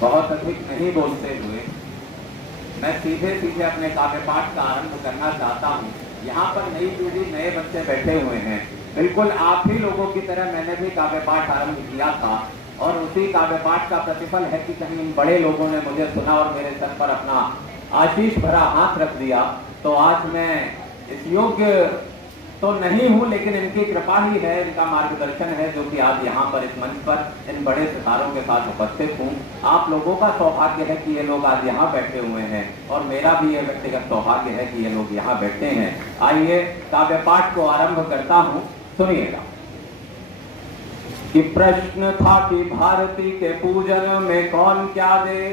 बहुत अधिक नहीं बोलते हुए मैं सीधे सीधे अपने काव्य पाठ का आरंभ करना चाहता हूँ। यहाँ पर नई पीढ़ी, नए बच्चे बैठे हुए हैं। बिल्कुल आप ही लोगों की तरह मैंने भी काव्य पाठ आरंभ किया था और उसी काव्य पाठ का प्रतिफल है कि कहीं इन बड़े लोगों ने मुझे सुना और मेरे सर पर अपना आशीष भरा हाथ रख दिया। तो आज मैं इस योग्य तो नहीं हूं, लेकिन इनकी कृपा ही है, इनका मार्गदर्शन है जो कि आज यहाँ पर इस मंच पर इन बड़े सितारों के साथ उपस्थित हूँ। आप लोगों का सौभाग्य है कि ये लोग आज यहाँ बैठे हुए हैं और मेरा भी ये व्यक्तिगत सौभाग्य है कि ये लोग यहाँ बैठे हैं। आइए काव्य पाठ को आरंभ करता हूँ, सुनिएगा। कि प्रश्न था कि भारती के पूजन में कौन क्या दे।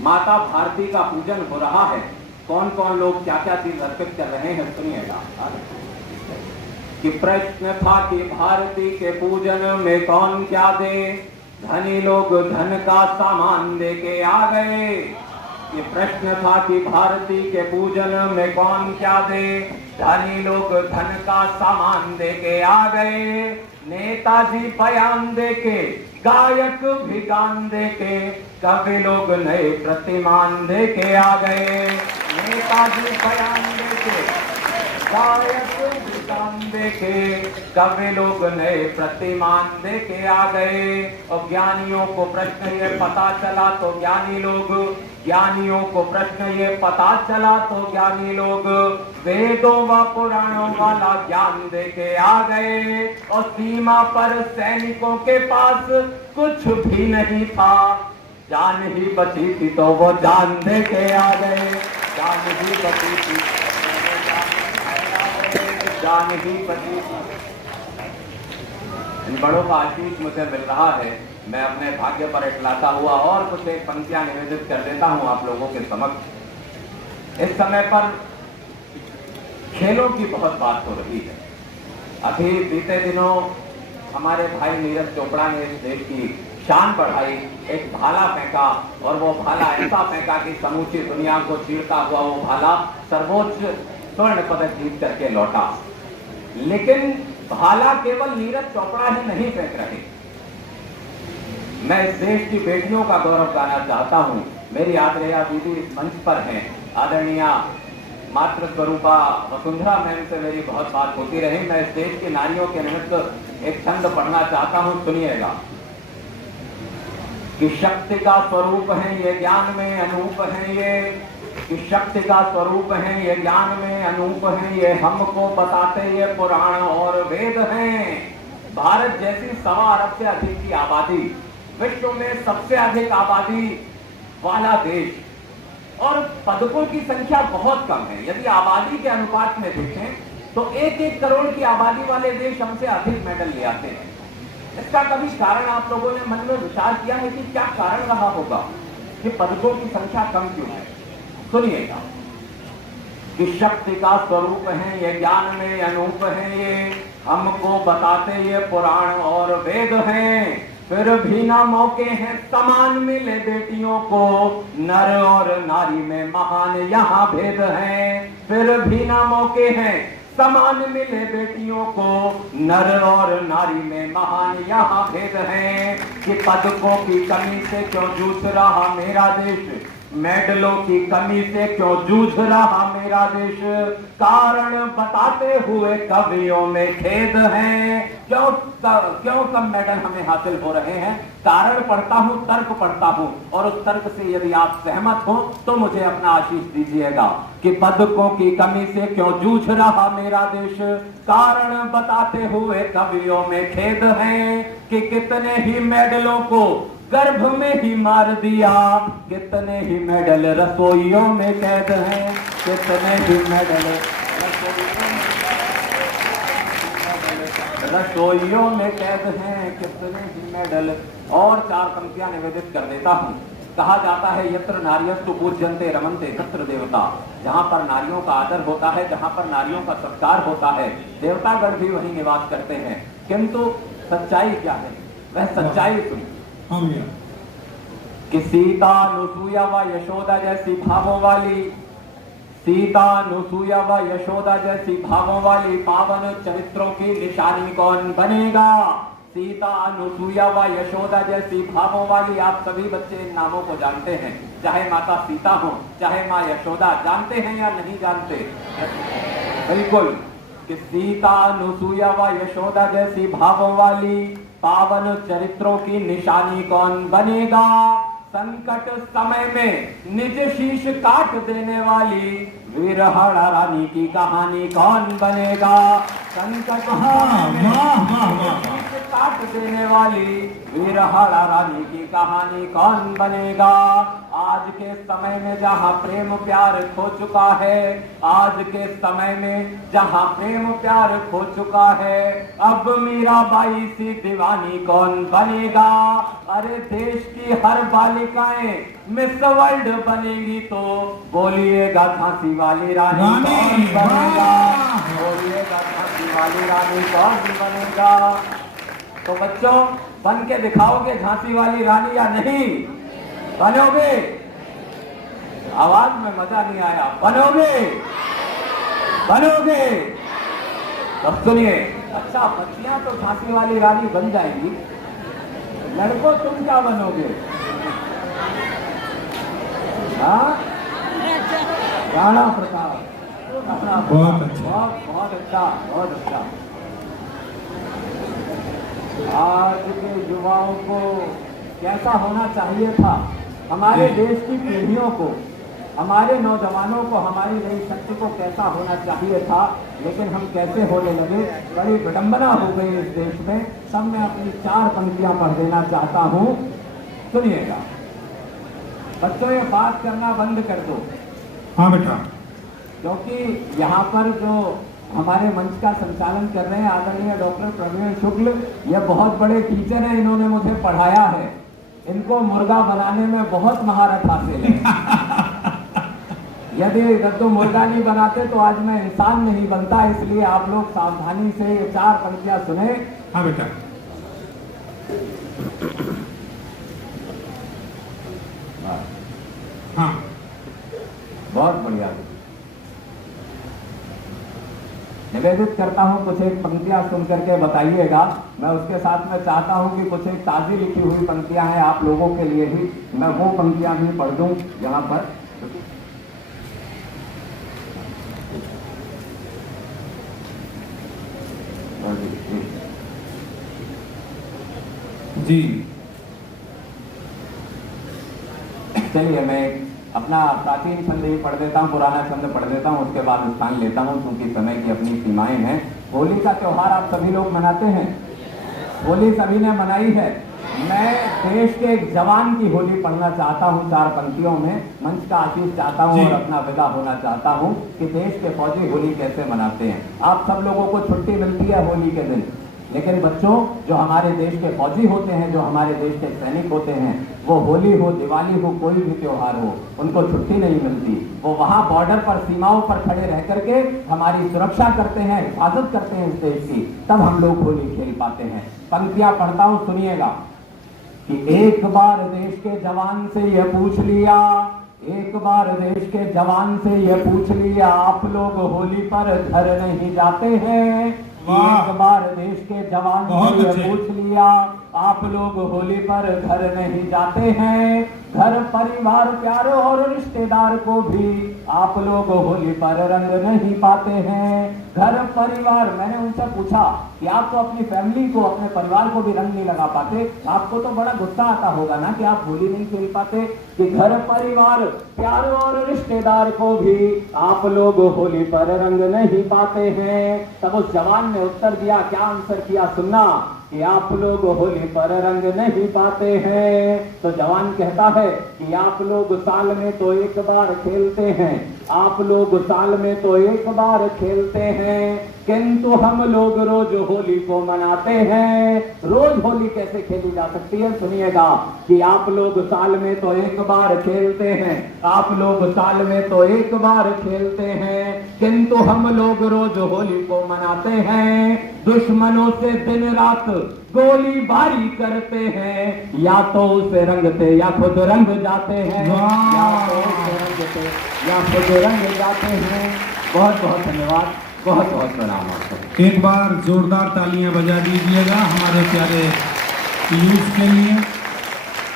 माता भारती का पूजन हो रहा है, कौन कौन लोग क्या क्या चीज अर्पित कर रहे हैं सुनिएगा। कि प्रश्न था कि भारती के पूजन में कौन क्या दे, धनी लोग धन का सामान दे के आ गए। ये प्रश्न था कि भारती के पूजन में कौन क्या दे, धनी लोग धन का सामान दे के आ गए। नेताजी बयान दे के, गायक भी गान दे के, कवि लोग नए प्रतिमान दे के आ गए। नेताजी बयान दे के, गायक भी गान दे के, कवि लोग नए प्रतिमान दे के आ गए। और ज्ञानियों को प्रश्न ये पता चला तो ज्ञानियों को प्रश्न ये पता चला तो ज्ञानी लोग वेदों व पुराणों वाला ज्ञान दे के आ गए। और सीमा पर सैनिकों के पास कुछ भी नहीं था, जान ही बची थी तो वो जान दे के आ गए। जान ही बची थी, जान ही बची थी। इन बड़ों का आशीष मुझे मिल रहा है। मैं अपने भाग्य पर इटलाता हुआ और कुछ एक पंक्तियां निवेदित कर देता हूं आप लोगों के समक्ष। इस समय पर खेलों की बहुत बात हो रही है। अभी बीते दिनों हमारे भाई नीरज चोपड़ा ने इस देश की शान बढ़ाई, एक भाला फेंका और वो भाला ऐसा फेंका कि समूची दुनिया को चीरता हुआ वो भाला सर्वोच्च स्वर्ण पदक जीत करके लौटा। लेकिन भाला केवल नीरज चोपड़ा ही नहीं फेंक रहे। मैं इस देश की बेटियों का गौरव गाना चाहता हूँ। मेरी आदरणीय दीदी इस मंच पर हैं, आदरणीय मातृ स्वरूपा वसुंधरा मैम से मेरी बहुत बात होती रही। मैं इस देश की नारियों के निमित्त एक छंद पढ़ना चाहता हूँ, सुनिएगा। कि शक्ति का स्वरूप है ये, ज्ञान में अनूप है ये। कि शक्ति का स्वरूप है ये, ज्ञान में अनूप है ये, हमको बताते ये पुराण और वेद हैं। भारत जैसी 1.25 अरब से अधिक की आबादी, विश्व में सबसे अधिक आबादी वाला देश, और पदकों की संख्या बहुत कम है। यदि आबादी के अनुपात में देखें तो 1-1 करोड़ की आबादी वाले देश हमसे अधिक मेडल ले आते हैं। इसका कभी कारण आप लोगों ने मन में विचार किया है कि क्या कारण रहा होगा कि पदकों की संख्या कम क्यों है? सुनिएगा। कि शक्ति का स्वरूप है ये, ज्ञान में अनूप है ये, हमको बताते ये पुराण और वेद हैं। फिर भी ना मौके हैं समान मिले बेटियों को, नर और नारी में महान यहाँ भेद है। फिर भी ना मौके हैं समान मिले बेटियों को, नर और नारी में महान यहाँ भेद है। कि पदकों की कमी से क्यों जूझ रहा मेरा देश, मेडलों की कमी से क्यों जूझ रहा मेरा देश, कारण बताते हुए कवियों में खेद है। क्यों कम मेडल हमें हासिल हो रहे हैं? कारण पढ़ता हूं, तर्क पढ़ता हूं, और उस तर्क से यदि आप सहमत हो तो मुझे अपना आशीष दीजिएगा। कि पदकों की कमी से क्यों जूझ रहा मेरा देश, कारण बताते हुए कवियों में खेद है। कि कितने ही मेडलों को गर्भ में ही मार दिया, कितने ही मेडल रसोइयों में कैद हैं। कितने ही मेडल रसोइयों में कैद हैं, कितने ही मेडल। और 4 पंक्तियां निवेदित कर देता हूं। कहा जाता है यत्र नार्यस्तु पूज्यन्ते रमन्ते तत्र देवता। जहां पर नारियों का आदर होता है, जहां पर नारियों का सत्कार होता है, देवतागण भी वहीं निवास करते हैं। किंतु सच्चाई क्या है? वह सच्चाई सुनिए। कि सीता अनुसुईया व यशोदा जैसी भावों वाली, सीता अनुसुईया व यशोदा जैसी भावों वाली पावन चरित्रों की निशानी कौन बनेगा? सीता, अनुसुईया व यशोदा जैसी भावों वाली आप सभी बच्चे इन नामों को जानते हैं। चाहे माता सीता हो, चाहे माँ यशोदा, जानते हैं या नहीं जानते? बिल्कुल, कि सीता, अनुसुईया व यशोदा जैसी भावों वाली पावन चरित्रों की निशानी कौन बनेगा? संकट समय में निज शीश काट देने वाली वीरहड़ा रानी की कहानी कौन बनेगा? संकट समय में शीश काट देने वाली वीरहड़ा रानी की कहानी कौन बनेगा? आज के समय में जहाँ प्रेम प्यार खो चुका है, आज के समय में जहाँ प्रेम प्यार खो चुका है, अब मीराबाई सी दीवानी कौन बनेगा? अरे देश की हर बालिकाएं मिस वर्ल्ड बनेंगी तो बोलिएगा झांसी वाली रानी कौन बनेगा? बोलिएगा झांसी वाली रानी कौन बनेगा? तो बच्चों, बन के दिखाओगे झांसी वाली रानी या नहीं? बनोगे? आवाज में मजा नहीं आया। बनोगे? बनोगे? तो सुनिए, अच्छा बच्चियां तो झांसी वाली रानी बन जाएंगी, लड़कों तुम क्या बनोगे? हाँ, राणा प्रताप। बहुत अच्छा, बहुत अच्छा, बहुत अच्छा। आज के युवाओं को कैसा होना चाहिए था? हमारे देश की पीढ़ियों को, हमारे नौजवानों को, हमारी नई शक्ति को कैसा होना चाहिए था, लेकिन हम कैसे होने लगे। बड़ी विडंबना हो गई इस देश में। सब मैं अपनी 4 पंक्तियां पढ़ देना चाहता हूं, सुनिएगा। बच्चों, ये बात करना बंद कर दो। हाँ बेटा। क्योंकि यहाँ पर जो हमारे मंच का संचालन कर रहे हैं आदरणीय डॉक्टर प्रवीण शुक्ल, ये बहुत बड़े टीचर हैं, इन्होंने मुझे पढ़ाया है। इनको मुर्गा बनाने में बहुत महारत हासिल है। यदि रद्दो मुर्गा नहीं बनाते तो आज मैं इंसान नहीं बनता। इसलिए आप लोग सावधानी से ये 4 पंक्तियां सुने। हाँ बेटा। हाँ, बहुत बढ़िया। निवेदित करता हूं कुछ एक पंक्तियां सुन करके बताइएगा। मैं उसके साथ में चाहता हूं कि कुछ एक ताजी लिखी हुई पंक्तियां हैं आप लोगों के लिए ही, मैं वो पंक्तियां भी पढ़ दूं यहाँ पर। जी चलिए, मैं अपना प्राचीन छंद ही पढ़ देता हूँ, पुराना छंद पढ़ देता हूँ, उसके बाद स्थान लेता हूँ, क्योंकि समय की अपनी सीमाएं हैं। होली का त्योहार आप सभी लोग मनाते हैं, होली सभी ने मनाई है। मैं देश के एक जवान की होली पढ़ना चाहता हूँ 4 पंक्तियों में। मंच का आशीष चाहता हूँ और अपना विदा होना चाहता हूँ कि देश के फौजी होली कैसे मनाते हैं। आप सब लोगों को छुट्टी मिलती है होली के दिन, लेकिन बच्चों, जो हमारे देश के फौजी होते हैं, जो हमारे देश के सैनिक होते हैं, वो होली हो, दिवाली हो, कोई भी त्योहार हो, उनको छुट्टी नहीं मिलती। वो वहाँ बॉर्डर पर, सीमाओं पर खड़े रह करके हमारी सुरक्षा करते हैं, हिफाजत करते हैं इस देश की, तब हम लोग होली खेल पाते हैं। पंक्तियां पढ़ता हूँ, सुनिएगा। कि एक बार देश के जवान से ये पूछ लिया, एक बार देश के जवान से ये पूछ लिया, आप लोग होली पर घर नहीं जाते हैं? एक बार देश के जवान से ये पूछ लिया, आप लोग होली पर घर नहीं जाते हैं? घर परिवार प्यारों और रिश्तेदार को भी आप लोग होली पर रंग नहीं पाते हैं? घर परिवार, मैंने उनसे पूछा कि आप तो अपनी फैमिली को, अपने परिवार को भी रंग नहीं लगा पाते, आपको तो बड़ा गुस्सा आता होगा ना कि आप होली नहीं खेल पाते। कि घर परिवार प्यारों और रिश्तेदार को भी आप लोग होली पर रंग नहीं पाते हैं। तब उस जवान ने उत्तर दिया, क्या आंसर किया सुनना, कि आप लोग होली पर रंग नहीं पाते हैं। तो जवान कहता है कि आप लोग साल में तो एक बार खेलते हैं, आप लोग साल में तो एक बार खेलते हैं, किंतु हम लोग रोज होली को मनाते हैं। रोज होली कैसे खेली जा सकती है? सुनिएगा। कि आप लोग साल में तो एक बार खेलते हैं, आप लोग साल में तो एक बार खेलते हैं, किंतु हम लोग रोज होली को मनाते हैं। दुश्मनों से दिन रात गोलीबारी करते हैं, या तो उसे रंगते या खुद रंग जाते हैं, या तो उसे रंगते या खुद रंग जाते हैं। बहुत बहुत धन्यवाद। बहुत बहुत प्रणाम आपको। एक बार जोरदार तालियां बजा दीजिएगा हमारे प्यारे पीयूष के लिए।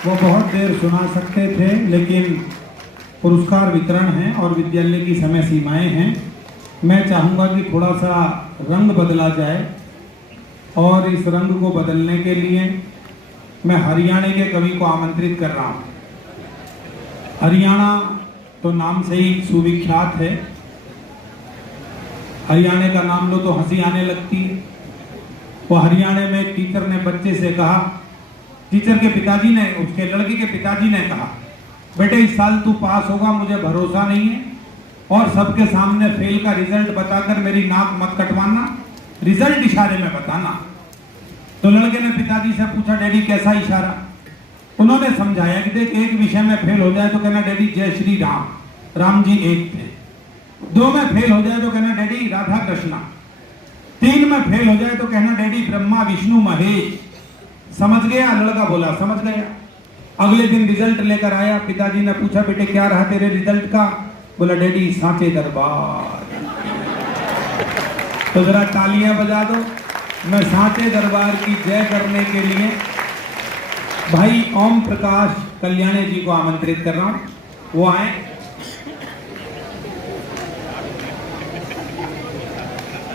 वो बहुत देर सुना सकते थे, लेकिन पुरस्कार वितरण है और विद्यालय की समय सीमाएं हैं। मैं चाहूँगा कि थोड़ा सा रंग बदला जाए, और इस रंग को बदलने के लिए मैं हरियाणा के कवि को आमंत्रित कर रहा हूँ। हरियाणा तो नाम से ही सुविख्यात है। हरियाणा का नाम लो तो हंसी आने लगती है। वो हरियाणा में एक टीचर ने बच्चे से कहा, टीचर के पिताजी ने, उसके लड़के के पिताजी ने कहा, बेटे इस साल तू पास होगा, मुझे भरोसा नहीं है, और सबके सामने फेल का रिजल्ट बताकर मेरी नाक मत कटवाना, रिजल्ट इशारे में बताना। तो लड़के ने पिताजी से पूछा, डैडी कैसा इशारा? उन्होंने समझाया कि देख, एक विषय में फेल हो जाए तो कहना डैडी जय श्री राम, राम जी एक थे। 2 में फेल हो जाए तो कहना डैडी राधा कृष्णा। 3 में फेल हो जाए तो कहना डैडी ब्रह्मा विष्णु महेश। समझ गया? लड़का बोला समझ गया। अगले दिन रिजल्ट लेकर आया, पिताजी ने पूछा बेटे क्या रहा तेरे रिजल्ट का? बोला डैडी सांचे दरबार। तो जरा तालियां बजा दो। मैं सांचे दरबार की जय करने के लिए भाई ओम प्रकाश कल्याणी जी को आमंत्रित कर रहा हूं, वो आए।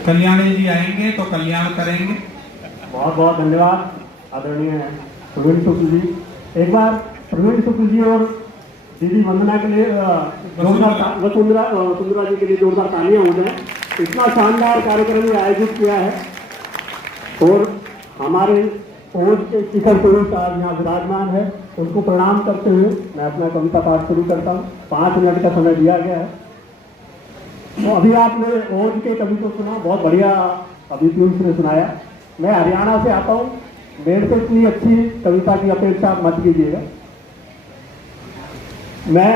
कल्याणी जी आएंगे तो कल्याण करेंगे। बहुत बहुत धन्यवाद आदरणीय प्रवीण शुक्ल जी। एक बार प्रवीण शुक्ल जी और दीदी वंदना के लिए वसुंधरा जी के लिए जोरदार तालियां हो जाए। इतना शानदार कार्यक्रम ये आयोजित किया है, और हमारे ओज के शिखर पुरुष आज यहाँ विराजमान है, उनको प्रणाम करते हुए मैं अपना कविता पाठ शुरू करता हूँ। 5 मिनट का समय दिया गया है। तो अभी आपने ओज के कवि को सुना, बहुत बढ़िया अभी पीयूष ने सुनाया। मैं हरियाणा से आता हूँ, मेरे से इतनी अच्छी कविता की अपेक्षा मत कीजिएगा। मैं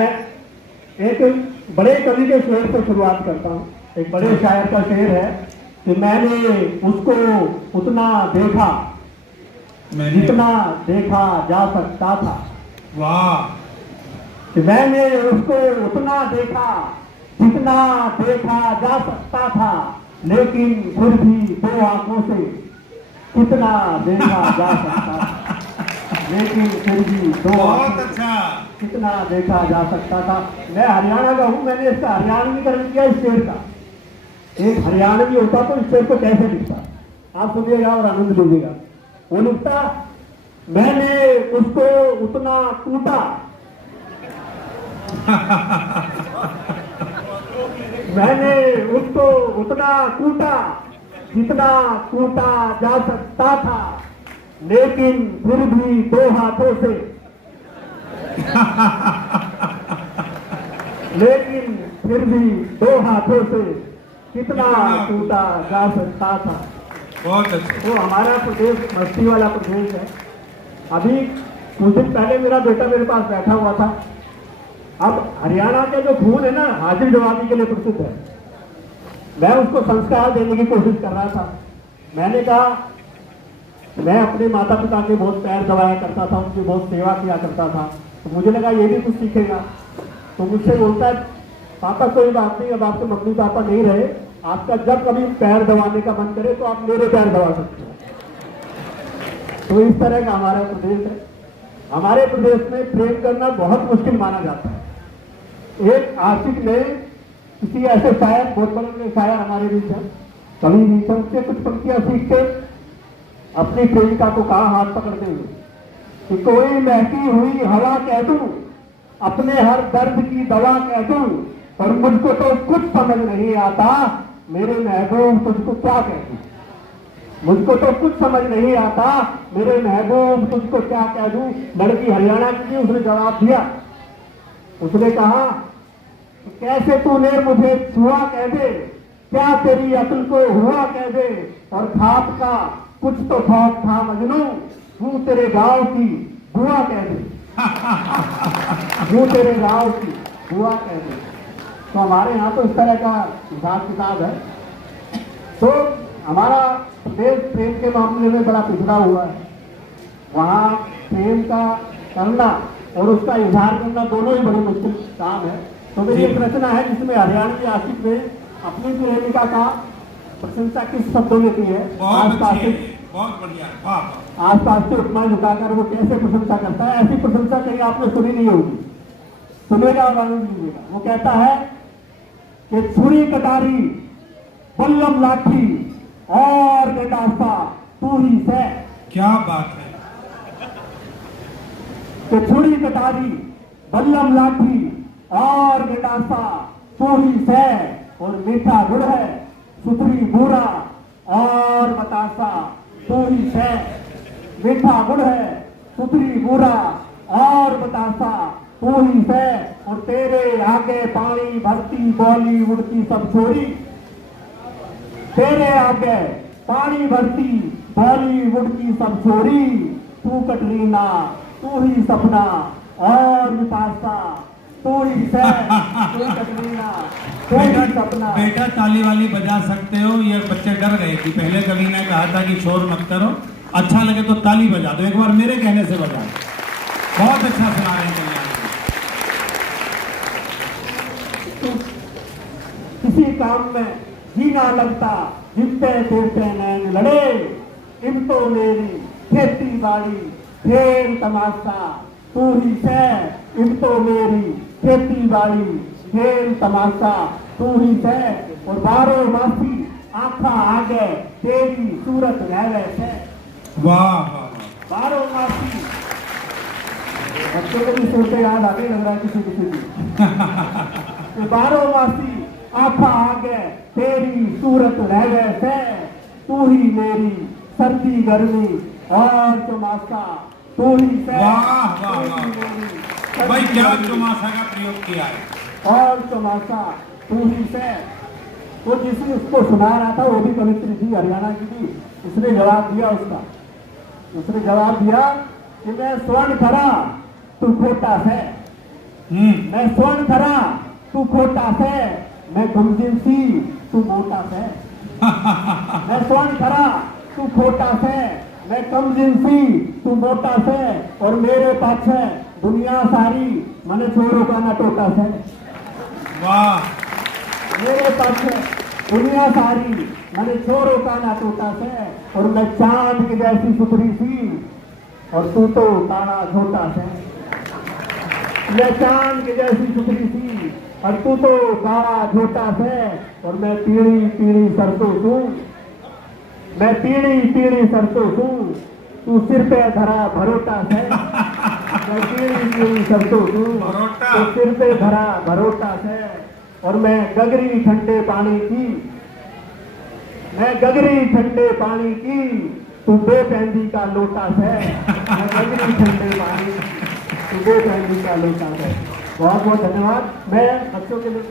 एक बड़े कवि के शेर से शुरुआत करता हूँ। एक बड़े शायर का शेर है कि मैंने उसको उतना देखा जितना देखा जा सकता था। वाह! कि मैंने उसको उतना देखा जितना देखा जा सकता था, लेकिन फिर भी 2 आंखों से कितना देखा जा सकता था, लेकिन फिर भी 2 बहुत अच्छा, कितना देखा जा सकता था। मैं हरियाणा का हूँ, मैंने इसका हरियाणवीकरण किया इस शेर का। एक हरियाणवी होता तो इस शेर को कैसे लिखता, आप सुनिएगा और आनंद लीजिएगा। वो लिखता, मैंने उसको उतना टूटा मैंने उसको उतना टूटा जितना टूटा जा सकता था, लेकिन फिर भी 2 हाथों से लेकिन फिर भी 2 हाथों से कितना टूटा जा सकता था। बहुत अच्छा। तो हमारा प्रदेश मस्ती वाला प्रदेश है। अभी कुछ दिन पहले मेरा बेटा मेरे पास बैठा हुआ था। अब हरियाणा के जो फूल है ना, हाजिर जवाबी के लिए प्रसिद्ध है। मैं उसको संस्कार देने की कोशिश कर रहा था। मैंने कहा, मैं अपने माता पिता के बहुत पैर दबाया करता था, उनकी बहुत सेवा किया करता था, तो मुझे लगा ये भी कुछ सीखेगा। तो मुझसे बोलता है, पापा कोई बात नहीं, अब आपके मम्मी पापा नहीं रहे, आपका जब कभी पैर दबाने का मन करे तो आप मेरे पैर दबा सकते हो। तो इस तरह का हमारा प्रदेश है। हमारे प्रदेश में प्रेम करना बहुत मुश्किल माना जाता है। एक आशिक ने किसी ऐसे शायर, बहुत बड़े शायर हमारे बीच हैं, कवि बीच हैं, उससे कुछ पंक्तियां सीख के अपनी प्रेमिका को कहा हाथ पकड़ते हुए कि कोई महकी हुई हवा कह दूं, अपने हर दर्द की दवा कह दूं, और मुझको तो कुछ समझ नहीं आता, मेरे महबूब तुझको क्या कह दूं। मुझको तो कुछ समझ नहीं आता, मेरे महबूब तुझको क्या कह दूं। लड़की हरियाणा की थी, उसने जवाब दिया। उसने कहा, कैसे तूने मुझे छुआ कह दे, क्या तेरी अक्ल को हुआ कह दे, और खाप का कुछ तो खौफ था मजनू, तू तेरे गांव की बुआ कह दे तू तेरे गांव की बुआ कह दे। तो हमारे यहाँ तो इस तरह का हिसाब किताब है। तो हमारा प्रदेश प्रेम के मामले में बड़ा पिछड़ा हुआ है। वहाँ प्रेम का करना और उसका इजहार करना दोनों ही बड़े मुश्किल काम है। तो मेरी एक रचना है जिसमें हरियाणवी आशिक ने अपनी प्रेमिका का प्रशंसा किस शब्दों में की है। बहुत आसपास अच्छी है, के बहुत बढ़िया, वाह वाह। आसपास के उपमा झुकाकर वो कैसे प्रशंसा करता है, ऐसी प्रशंसा कहीं आपने सुनी नहीं होगी, सुनेगा और आनंद लीजिएगा। वो कहता है कि छुरी कटारी बल्लम लाठी और गंडासा तू ही से। क्या बात है। कि छुरी कटारी बल्लम लाठी और गंडासा तू ही से, और मीठा गुड़ है सुथरी बूरा और बतासा तू ही से। मीठा गुड़ है सुथरी बूरा और बतासा तू ही से, और तेरे आगे पानी भरती बॉलीवुड की सब छोरी। तेरे आगे पानी भरती बॉलीवुड की सब छोरी, तू कटरीना तू ही सपना और विपाशा तू ही से। तू कटरीना तू ही सपना। बेटा ताली वाली बजा सकते हो, ये बच्चे डर गए कि पहले कवि ने कहा था कि शोर मत करो, अच्छा लगे तो ताली बजा दो, एक बार मेरे कहने से बजा दो। बहुत अच्छा सुना रहे हैं कल्याण जी। किसी काम में जी ना लगता जितने तेरते नैन लड़े, इन तो मेरी खेती बाड़ी खेल तमाशा तू ही से। इन तो मेरी खेती बाड़ी खेल तमाशा तू ही से, और बारो मासी आंखा आगे तेरी सूरत रहवे से। वाह वाह वाह। बारो मासी बच्चों को भी सोचते याद आगे लग रहा है किसी किसी की। बारो मासी आंखा आगे तेरी सूरत रहवे से, तू ही मेरी सर्दी गर्मी और चौमासा तू ही से। वाह वाह वाह भाई, क्या चौमासा का प्रयोग किया है। और चौमासा तू ही से। वो जिसने उसको सुना रहा था वो भी कवित्री थी, हरियाणा की थी। उसने जवाब दिया उसका, उसने जवाब दिया कि मैं स्वर्ण खरा तू खोटा से। मैं स्वर्ण खरा तू खोटा से, मैं गुमजिन सी तू मोटा से। मैं स्वर्ण खरा तू खोटा से, मैं कमजिन सी तू मोटा से, और मेरे पाछे दुनिया सारी मने छोरो का ना टोटा से। वाह। मेरे पाछे दुनिया सारी मने छोरो का ना टोटा से, और मैं चांद की जैसी सुथरी सी और तू तो काना छोटा से। मैं चांद की जैसी सुथरी सी और तू तो काला छोटा से, और मैं पीली पीली सरसों तू। मैं पीली पीली सरसों तू, तू सिर पे धरा भरोटा से। मैं पीली पीली सरसों तू, तू सिर पे धरा भरोटा से, और मैं गगरी ठंडे पानी की। मैं गगरी ठंडे पानी की, तू बेपैंदी का लोटा से। मैं गगरी ठंडे पानी, तू बेपैंदी का लोटा से। बहुत बहुत धन्यवाद। मैं बच्चों के लिए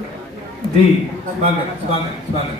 जी, स्वागत स्वागत स्वागत।